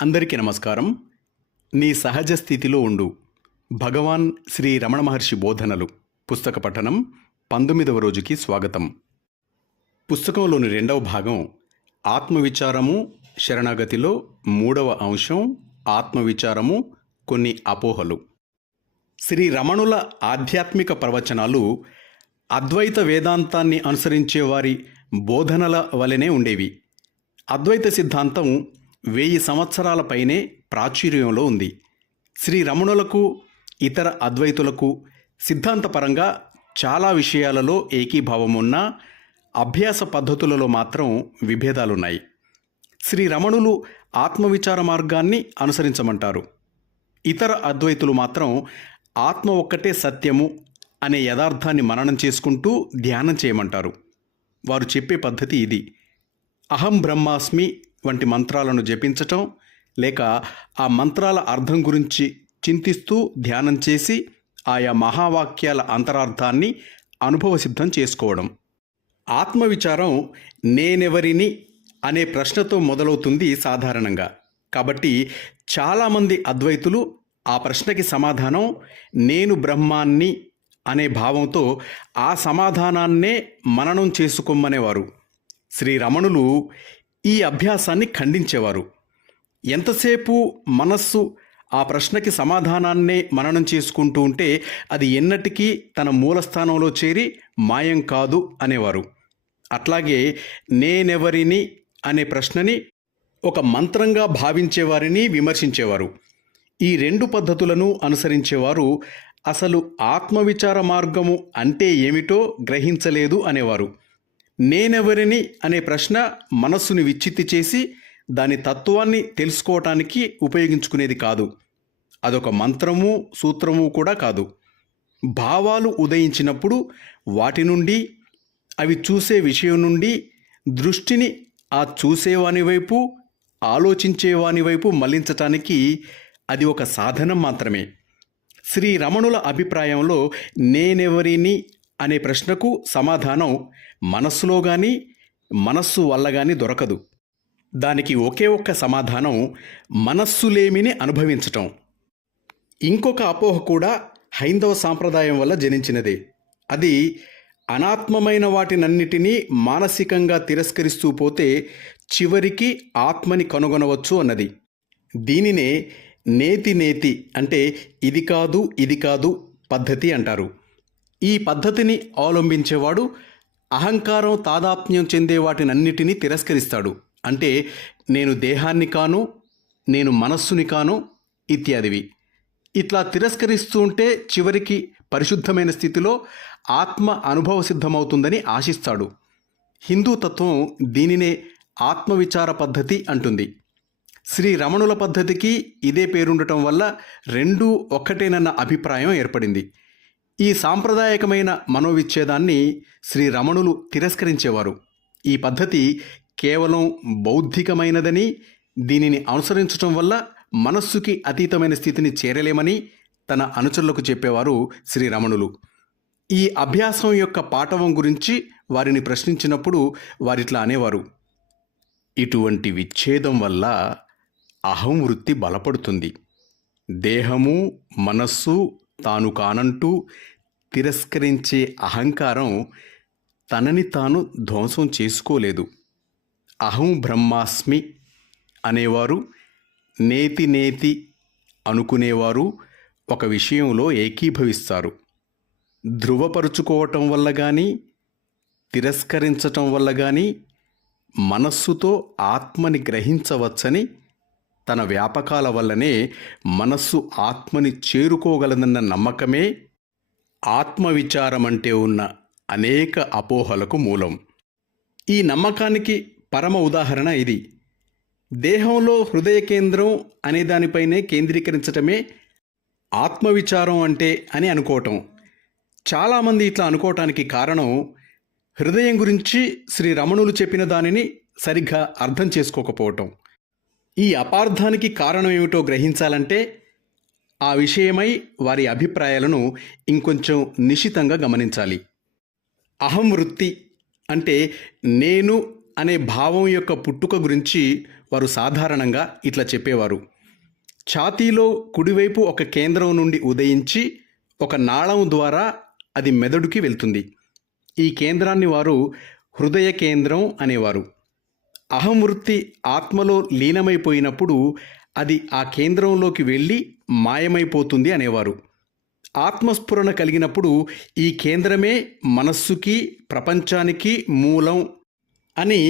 అందరికీ నమస్కారం. నీ సహజ స్థితిలో ఉండు. భగవాన్ శ్రీ రమణ మహర్షి బోధనలు పుస్తక పఠనం 19వ రోజుకి స్వాగతం. పుస్తకంలోని 2వ భాగం ఆత్మవిచారము శరణాగతిలో 3వ అంశం ఆత్మవిచారము కొన్ని అపోహలు. శ్రీ రమణుల ఆధ్యాత్మిక ప్రవచనాలు అద్వైత వేదాంతాన్ని అనుసరించే వారి బోధనల వలెనే ఉండేవి. అద్వైత సిద్ధాంతం 1000 సంవత్సరాల పైనే ప్రాచుర్యంలో ఉంది. శ్రీ రమణులకు ఇతర అద్వైతులకు సిద్ధాంతపరంగా చాలా విషయాలలో ఏకీభావం ఉన్నా అభ్యాస పద్ధతులలో మాత్రం విభేదాలున్నాయి. శ్రీ రమణులు ఆత్మవిచార మార్గాన్ని అనుసరించమంటారు. ఇతర అద్వైతులు మాత్రం ఆత్మ ఒక్కటే సత్యము అనే యథార్థాన్ని మననం చేసుకుంటూ ధ్యానం చేయమంటారు. వారు చెప్పే పద్ధతి ఇది: అహం బ్రహ్మాస్మి వంటి మంత్రాలను జపించటం, లేక ఆ మంత్రాల అర్థం గురించి చింతిస్తూ ధ్యానం చేసి ఆయా మహావాక్యాల అంతరార్థాన్ని అనుభవసిద్ధం చేసుకోవడం. ఆత్మవిచారం నేనెవరిని అనే ప్రశ్నతో మొదలవుతుంది సాధారణంగా. కాబట్టి చాలామంది అద్వైతులు ఆ ప్రశ్నకి సమాధానం నేను బ్రహ్మాన్ని అనే భావంతో ఆ సమాధానాన్నే మననం చేసుకోమనేవారు. శ్రీ రమణులు ఈ అభ్యాసాన్ని ఖండించేవారు. ఎంతసేపు మనస్సు ఆ ప్రశ్నకి సమాధానాన్నే మననం చేసుకుంటూ ఉంటే అది ఎన్నటికీ తన మూలస్థానంలో చేరి మాయం కాదు అనేవారు. అట్లాగే నేనెవరిని అనే ప్రశ్నని ఒక మంత్రంగా భావించేవారిని విమర్శించేవారు. ఈ 2 పద్ధతులను అనుసరించేవారు అసలు ఆత్మవిచార మార్గము అంటే ఏమిటో గ్రహించలేదు అనేవారు. నేనెవరిని అనే ప్రశ్న మనస్సుని విచ్చిత్తి చేసి దాని తత్వాన్ని తెలుసుకోవటానికి ఉపయోగించుకునేది కాదు. అదొక మంత్రము సూత్రము కూడా కాదు. భావాలు ఉదయించినప్పుడు వాటి నుండి, అవి చూసే విషయం నుండి దృష్టిని ఆ చూసేవాని వైపు, ఆలోచించేవాని వైపు మళ్లించటానికి అది ఒక సాధనం మాత్రమే. శ్రీ రమణుల అభిప్రాయంలో నేనెవరిని అనే ప్రశ్నకు సమాధానం మనస్సులో కానీ మనస్సు వల్ల కానీ దొరకదు. దానికి ఒకే ఒక్క సమాధానం మనస్సులేమిని అనుభవించటం. ఇంకొక అపోహ కూడా హైందవ సాంప్రదాయం వల్ల జనించినదే. అది అనాత్మమైన వాటినన్నిటినీ మానసికంగా తిరస్కరిస్తూ పోతే చివరికి ఆత్మని కనుగొనవచ్చు అన్నది. దీనినే నేతి నేతి అంటే ఇది కాదు ఇది కాదు పద్ధతి అంటారు. ఈ పద్ధతిని అవలంబించేవాడు అహంకారం తాదాత్మ్యం చెందే వాటినన్నిటినీ తిరస్కరిస్తాడు. అంటే నేను దేహాన్ని కాను, నేను మనస్సుని కాను ఇత్యాదివి. ఇట్లా తిరస్కరిస్తూ ఉంటే చివరికి పరిశుద్ధమైన స్థితిలో ఆత్మ అనుభవ సిద్ధమవుతుందని ఆశిస్తాడు. హిందూ తత్వం దీనినే ఆత్మవిచార పద్ధతి అంటుంది. శ్రీ రమణుల పద్ధతికి ఇదే పేరుండటం వల్ల 2 ఒక్కటేనన్న అభిప్రాయం ఏర్పడింది. ఈ సాంప్రదాయకమైన మనోవిచ్ఛేదాన్ని శ్రీ రమణులు తిరస్కరించేవారు. ఈ పద్ధతి కేవలం బౌద్ధికమైనదని, దీనిని అనుసరించటం వల్ల మనస్సుకి అతీతమైన స్థితిని చేరలేమని తన అనుచరులకు చెప్పేవారు శ్రీ రమణులు. ఈ అభ్యాసం యొక్క పాఠవం గురించి వారిని ప్రశ్నించినప్పుడు వారిట్లా అనేవారు: ఇటువంటి విచ్ఛేదం వల్ల అహం వృత్తి బలపడుతుంది. దేహము మనస్సు తాను కానంటూ తిరస్కరించే అహంకారం తనని తాను ధ్వంసం చేసుకోలేదు. అహం బ్రహ్మాస్మి అనేవారు, నేతి నేతి అనుకునేవారు ఒక విషయంలో ఏకీభవిస్తారు. ధృవపరుచుకోవటం వల్ల కానీ తిరస్కరించటం వల్ల కానీ మనస్సుతో ఆత్మని గ్రహించవచ్చని, తన వ్యాపకాల వల్లనే మనస్సు ఆత్మని చేరుకోగలదన్న నమ్మకమే ఆత్మవిచారమంటే ఉన్న అనేక అపోహలకు మూలం. ఈ నమ్మకానికి పరమ ఉదాహరణ ఇది. దేహంలో హృదయ కేంద్రం అనే దానిపైనే కేంద్రీకరించటమే ఆత్మవిచారం అంటే అని అనుకోవటం. చాలామంది ఇట్లా అనుకోవటానికి కారణం హృదయం గురించి శ్రీ రమణులు చెప్పిన దానిని సరిగ్గా అర్థం చేసుకోకపోవటం. ఈ అపార్థానికి కారణం ఏమిటో గ్రహించాలంటే ఆ విషయమై వారి అభిప్రాయాలను ఇంకొంచెం నిశితంగా గమనించాలి. అహం వృత్తి అంటే నేను అనే భావం యొక్క పుట్టుక గురించి వారు సాధారణంగా ఇట్లా చెప్పేవారు. ఛాతీలో కుడివైపు ఒక కేంద్రం నుండి ఉదయించి ఒక నాళం ద్వారా అది మెదడుకి వెళ్తుంది. ఈ కేంద్రాన్ని వారు హృదయ కేంద్రం అనేవారు. అహంవృత్తి ఆత్మలో లీనమైపోయినప్పుడు అది ఆ కేంద్రంలోకి వెళ్ళి మాయమైపోతుంది అనేవారు. ఆత్మస్ఫురణ కలిగినప్పుడు ఈ కేంద్రమే మనస్సుకి ప్రపంచానికి మూలం అని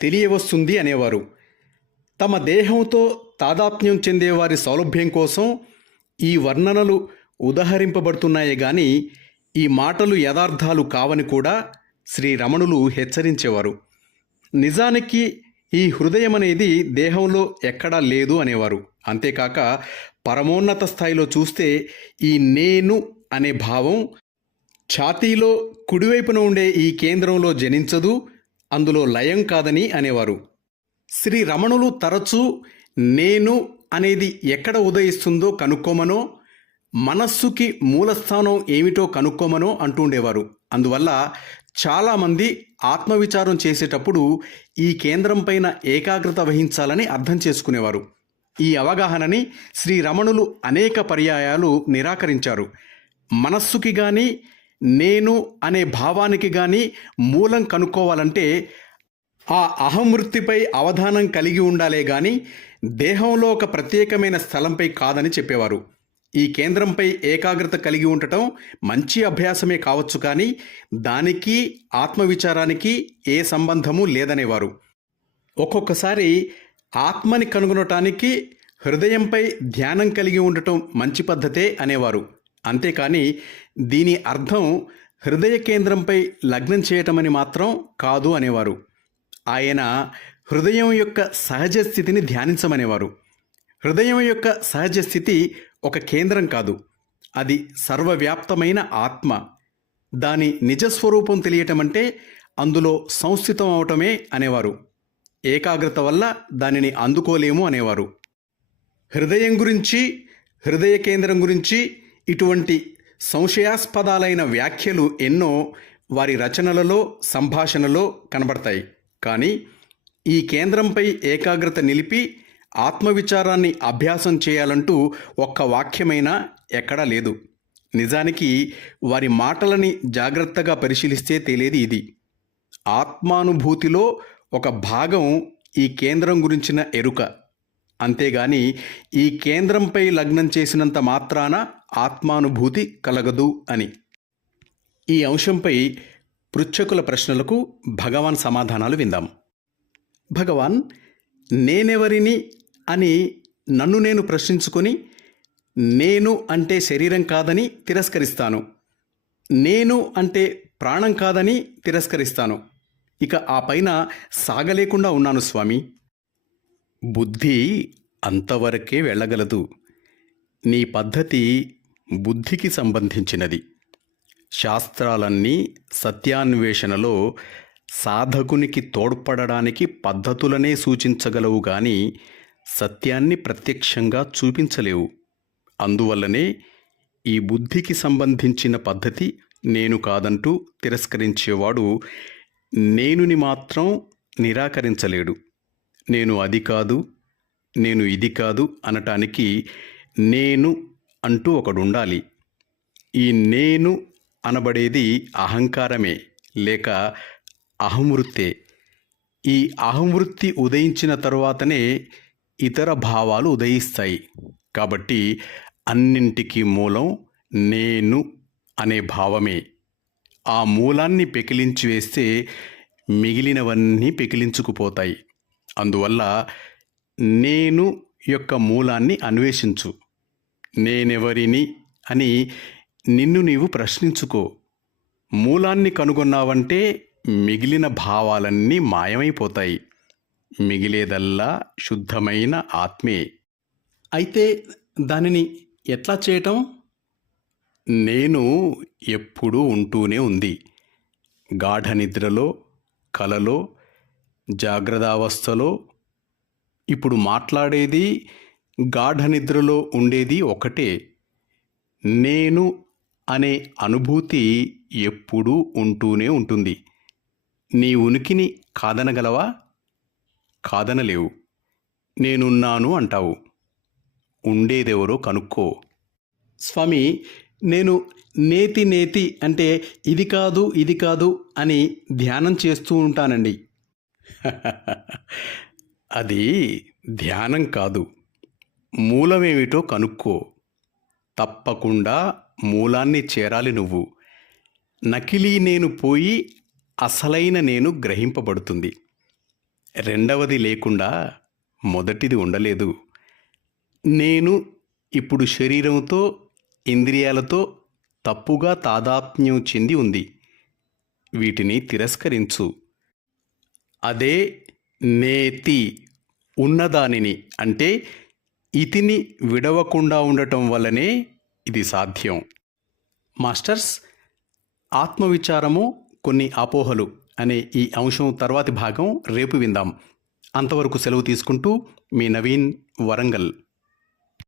తెలియవస్తుంది అనేవారు. తమ దేహంతో తాదాత్మ్యం చెందేవారి సౌలభ్యం కోసం ఈ వర్ణనలు ఉదహరింపబడుతున్నాయే గాని ఈ మాటలు యథార్థాలు కావని కూడా శ్రీ రమణులు హెచ్చరించేవారు. నిజానికి ఈ హృదయం అనేది దేహంలో ఎక్కడా లేదు అనేవారు. అంతేకాక పరమోన్నత స్థాయిలో చూస్తే ఈ నేను అనే భావం ఛాతీలో కుడివైపున ఉండే ఈ కేంద్రంలో జనించదు, అందులో లయం కాదని అనేవారు. శ్రీ రమణులు తరచూ నేను అనేది ఎక్కడ ఉదయిస్తుందో కనుక్కోమనో, మనస్సుకి మూలస్థానం ఏమిటో కనుక్కోమనో అంటుండేవారు. అందువల్ల చాలామంది ఆత్మవిచారం చేసేటప్పుడు ఈ కేంద్రం పైన ఏకాగ్రత వహించాలని అర్థం చేసుకునేవారు. ఈ అవగాహనని శ్రీ రమణులు అనేక పర్యాయాలు నిరాకరించారు. మనస్సుకి కానీ నేను అనే భావానికి కానీ మూలం కనుక్కోవాలంటే ఆ అహంవృత్తిపై అవధానం కలిగి ఉండాలే గాని దేహంలో ఒక ప్రత్యేకమైన స్థలంపై కాదని చెప్పేవారు. ఈ కేంద్రంపై ఏకాగ్రత కలిగి ఉండటం మంచి అభ్యాసమే కావచ్చు, కానీ దానికి ఆత్మవిచారానికి ఏ సంబంధము లేదనేవారు. ఒక్కొక్కసారి ఆత్మని కనుగొనటానికి హృదయంపై ధ్యానం కలిగి ఉండటం మంచి పద్ధతే అనేవారు. అంతేకాని దీని అర్థం హృదయ కేంద్రంపై లగ్నం చేయటమని మాత్రం కాదు అనేవారు. ఆయన హృదయం యొక్క సహజ స్థితిని ధ్యానించమనేవారు. హృదయం యొక్క సహజ స్థితి ఒక కేంద్రం కాదు, అది సర్వవ్యాప్తమైన ఆత్మ. దాని నిజస్వరూపం తెలియటం అంటే అందులో సంస్థితం అవటమే అనేవారు. ఏకాగ్రత వల్ల దానిని అందుకోలేము అనేవారు. హృదయం గురించి, హృదయ కేంద్రం గురించి ఇటువంటి సంశయాస్పదాలైన వ్యాఖ్యలు ఎన్నో వారి రచనలలో, సంభాషణలో కనబడతాయి. కానీ ఈ కేంద్రంపై ఏకాగ్రత నిలిపి ఆత్మవిచారాన్ని అభ్యాసం చేయాలంటూ ఒక్క వాక్యమైనా ఎక్కడా లేదు. నిజానికి వారి మాటలని జాగ్రత్తగా పరిశీలిస్తే తేలేది ఇది. ఆత్మానుభూతిలో ఒక భాగం ఈ కేంద్రం గురించిన ఎరుక. అంతేగాని ఈ కేంద్రంపై లగ్నం చేసినంత మాత్రాన ఆత్మానుభూతి కలగదు అని. ఈ అంశంపై పృచ్ఛకుల ప్రశ్నలకు భగవాన్ సమాధానాలు విందాం. భగవాన్, నేనెవరిని అని నన్ను నేను ప్రశ్నించుకొని నేను అంటే శరీరం కాదని తిరస్కరిస్తాను, నేను అంటే ప్రాణం కాదని తిరస్కరిస్తాను. ఇక ఆ పైన సాగలేకుండా ఉన్నాను స్వామి. బుద్ధి అంతవరకే వెళ్ళగలదు. నీ పద్ధతి బుద్ధికి సంబంధించినది. శాస్త్రాలన్నీ సత్యాన్వేషణలో సాధకునికి తోడ్పడడానికి పద్ధతులనే సూచించగలవు గాని సత్యాన్ని ప్రత్యక్షంగా చూపించలేవు. అందువల్లనే ఈ బుద్ధికి సంబంధించిన పద్ధతి నేను కాదంటూ తిరస్కరించేవాడు నేనుని మాత్రం నిరాకరించలేడు. నేను అది కాదు, నేను ఇది కాదు అనటానికి నేను అంటూ ఒకడుండాలి. ఈ నేను అనబడేది అహంకారమే లేక అహంవృత్తే. ఈ అహంవృత్తి ఉదయించిన తరువాతనే ఇతర భావాలు ఉదయిస్తాయి. కాబట్టి అన్నింటికీ మూలం నేను అనే భావమే. ఆ మూలాన్ని పెకిలించి వేస్తే మిగిలినవన్నీ పెకిలించుకుపోతాయి. అందువల్ల నేను యొక్క మూలాన్ని అన్వేషించు. నేనెవరిని అని నిన్ను నీవు ప్రశ్నించుకో. మూలాన్ని కనుగొన్నావంటే మిగిలిన భావాలన్నీ మాయమైపోతాయి. మిగిలేదల్లా శుద్ధమైన ఆత్మే. అయితే దానిని ఎట్లా చేయటం? నేను ఎప్పుడూ ఉంటూనే ఉంది. గాఢ నిద్రలో, కలలో, జాగ్రత్తావస్థలో. ఇప్పుడు మాట్లాడేది గాఢ నిద్రలో ఉండేది ఒకటే. నేను అనే అనుభూతి ఎప్పుడూ ఉంటూనే ఉంటుంది. నీ ఉనికిని కాదనగలవా? కాదనలేవు. నేనున్నాను అంటావు. ఉండేదెవరో కనుక్కో. స్వామి, నేను నేతి నేతి అంటే ఇది కాదు ఇది కాదు అని ధ్యానం చేస్తూ ఉంటానండి. అది ధ్యానం కాదు. మూలమేమిటో కనుక్కో. తప్పకుండా మూలాన్ని చేరాలి నువ్వు. నకిలీ నేను పోయి అసలైన నేను గ్రహింపబడుతుంది. రెండవది లేకుండా మొదటిది ఉండలేదు. నేను ఇప్పుడు శరీరంతో, ఇంద్రియాలతో తప్పుగా తాదాత్మ్యం చెంది ఉంది. వీటిని తిరస్కరించు. అదే నేతి, ఉన్నదానిని అంటే ఇతిని విడవకుండా ఉండటం వల్లనే ఇది సాధ్యం. మాస్టర్స్, ఆత్మవిచారము కొన్ని అపోహలు అనే ఈ అంశం తర్వాతి భాగం రేపు విందాం. అంతవరకు సెలవు తీసుకుంటూ మీ నవీన్, వరంగల్.